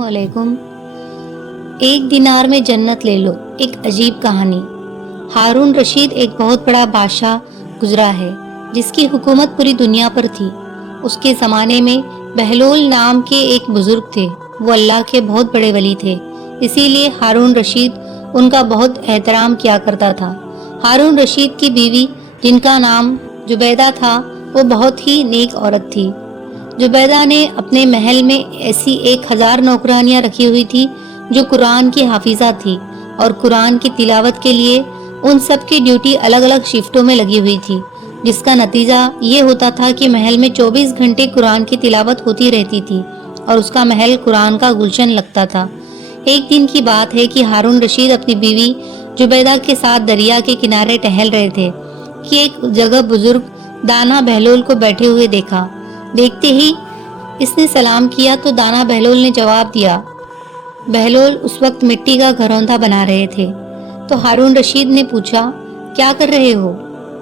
वालेकुम। एक दिनार में जन्नत ले लो, एक अजीब कहानी। हारून रशीद एक बहुत बड़ा बादशाह गुजरा है जिसकी हुकूमत पूरी दुनिया पर थी। उसके ज़माने में बहलोल नाम के एक बुजुर्ग थे। वो अल्लाह के बहुत बड़े वली थे, इसीलिए हारून रशीद उनका बहुत एहतराम किया करता था। हारून रशीद की बीवी जिनका नाम जुबैदा था, वो बहुत ही नेक औरत थी। जुबैदा ने अपने महल में ऐसी 1000 नौकरानियां रखी हुई थी जो कुरान की हाफिजा थी और कुरान की तिलावत के लिए उन सब की ड्यूटी अलग अलग शिफ्टों में लगी हुई थी, जिसका नतीजा ये होता था कि महल में 24 घंटे कुरान की तिलावत होती रहती थी और उसका महल कुरान का गुलशन लगता था। एक दिन की बात है कि हारून रशीद अपनी बीवी जुबैदा के साथ दरिया के किनारे टहल रहे थे कि एक जगह बुजुर्ग दाना बहलोल को बैठे हुए देखा। देखते ही इसने सलाम किया तो दाना बहलोल ने जवाब दिया। बहलोल उस वक्त मिट्टी का घरौंदा बना रहे थे, तो हारून रशीद ने पूछा, क्या कर रहे हो?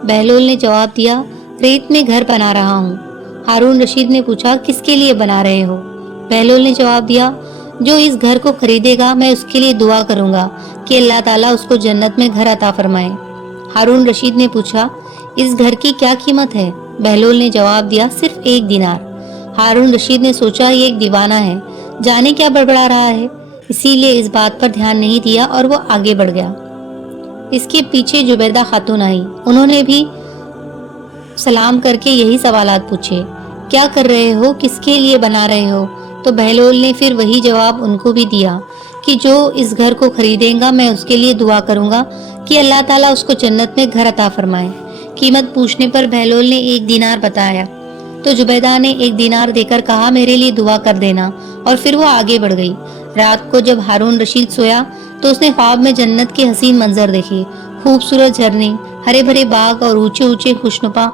बहलोल ने जवाब दिया, रेत में घर बना रहा हूँ। हारून रशीद ने पूछा, किसके लिए बना रहे हो? बहलोल ने जवाब दिया, जो इस घर को खरीदेगा मैं उसके लिए दुआ करूंगा कि अल्लाह ताला उसको जन्नत में घर अता फरमाए। हारून रशीद ने पूछा, इस घर की क्या कीमत है? बहलोल ने जवाब दिया, सिर्फ 1 दिनार। हारून रशीद ने सोचा, ये एक दीवाना है, जाने क्या बड़बड़ा रहा है, इसीलिए इस बात पर ध्यान नहीं दिया और वो आगे बढ़ गया। इसके पीछे जुबैदा खातून आई। उन्होंने भी सलाम करके यही सवालात पूछे, क्या कर रहे हो, किसके लिए बना रहे हो? तो बहलोल ने फिर वही जवाब उनको भी दिया कि जो इस घर को खरीदेगा मैं उसके लिए दुआ करूंगा कि अल्लाह ताला उसको जन्नत में घर अता फरमाए। कीमत पूछने पर बहलोल ने 1 दिनार बताया, तो जुबैदा ने 1 दिनार देकर कहा, मेरे लिए दुआ कर देना, और फिर वो आगे बढ़ गई। रात को जब हारून रशीद सोया तो उसने ख्वाब में जन्नत के हसीन मंजर देखे। खूबसूरत झरने, हरे भरे बाग और ऊंचे ऊंचे खुशनुमा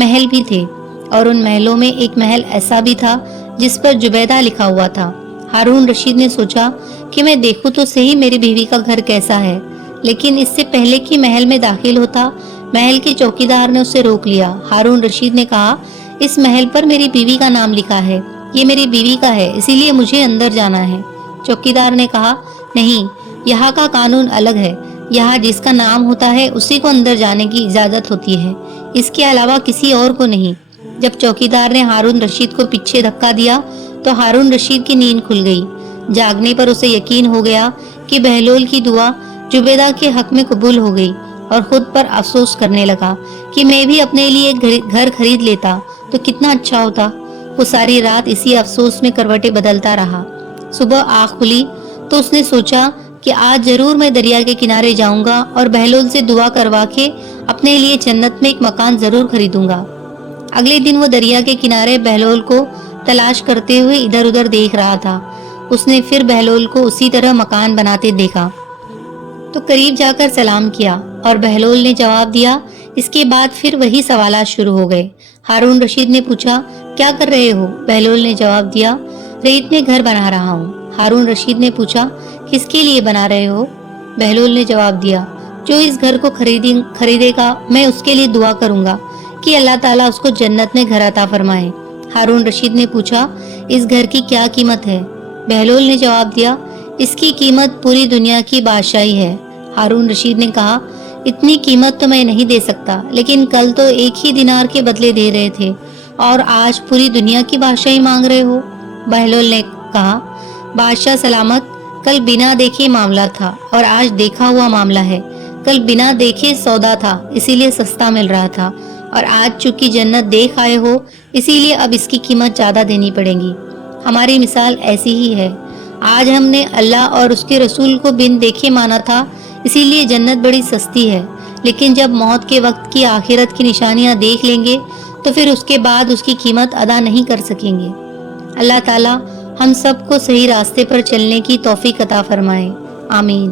महल भी थे, और उन महलों में एक महल ऐसा भी था जिस पर जुबैदा लिखा हुआ था। हारून रशीद ने सोचा कि मैं देखूं तो सही मेरी बीवी का घर कैसा है, लेकिन इससे पहले कि महल में दाखिल होता, महल के चौकीदार ने उसे रोक लिया। हारून रशीद ने कहा, इस महल पर मेरी बीवी का नाम लिखा है, ये मेरी बीवी का है, इसीलिए मुझे अंदर जाना है। चौकीदार ने कहा, नहीं, यहाँ का कानून अलग है, यहाँ जिसका नाम होता है उसी को अंदर जाने की इजाजत होती है, इसके अलावा किसी और को नहीं। जब चौकीदार ने हारून रशीद को पीछे धक्का दिया तो हारून रशीद की नींद खुल गई। जागने पर उसे यकीन हो गया कि बहलोल की दुआ जुबैदा के हक में कबूल हो गई, और खुद पर अफसोस करने लगा कि मैं भी अपने लिए एक घर खरीद लेता तो कितना अच्छा होता। वो सारी रात इसी अफसोस में करवटें बदलता रहा। सुबह आँख खुली तो उसने सोचा कि आज जरूर मैं दरिया के किनारे जाऊंगा और बहलोल से दुआ करवा के अपने लिए जन्नत में एक मकान जरूर खरीदूंगा। अगले दिन वो दरिया के किनारे बहलोल को तलाश करते हुए इधर उधर देख रहा था। उसने फिर बहलोल को उसी तरह मकान बनाते देखा तो करीब जाकर सलाम किया और बहलोल ने जवाब दिया। इसके बाद फिर वही सवालात शुरू हो गए। हारून रशीद ने पूछा, क्या कर रहे हो? बहलोल ने जवाब दिया, रेत में घर बना रहा हूँ। हारून रशीद ने पूछा, किसके लिए बना रहे हो? बहलोल ने जवाब दिया, जो इस घर को खरीदेगा मैं उसके लिए दुआ करूंगा कि अल्लाह ताला उसको जन्नत में घर अता फरमाए। हारून रशीद ने पूछा, इस घर की क्या कीमत है? बहलोल ने जवाब दिया, इसकी कीमत पूरी दुनिया की बादशाही है। हारून रशीद ने कहा, इतनी कीमत तो मैं नहीं दे सकता, लेकिन कल तो 1 ही दिनार के बदले दे रहे थे और आज पूरी दुनिया की बादशाही मांग रहे हो। बहलोल ने कहा, बादशाह सलामत, कल बिना देखे मामला था और आज देखा हुआ मामला है। कल बिना देखे सौदा था, इसीलिए सस्ता मिल रहा था, और आज चूंकि जन्नत देख आए हो इसीलिए अब इसकी कीमत ज्यादा देनी पड़ेगी। हमारी मिसाल ऐसी ही है। आज हमने अल्लाह और उसके रसूल को बिन देखे माना था, इसीलिए जन्नत बड़ी सस्ती है, लेकिन जब मौत के वक्त की आखिरत की निशानियां देख लेंगे तो फिर उसके बाद उसकी कीमत अदा नहीं कर सकेंगे। अल्लाह ताला हम सबको सही रास्ते पर चलने की तौफीक अता फरमाए। आमीन।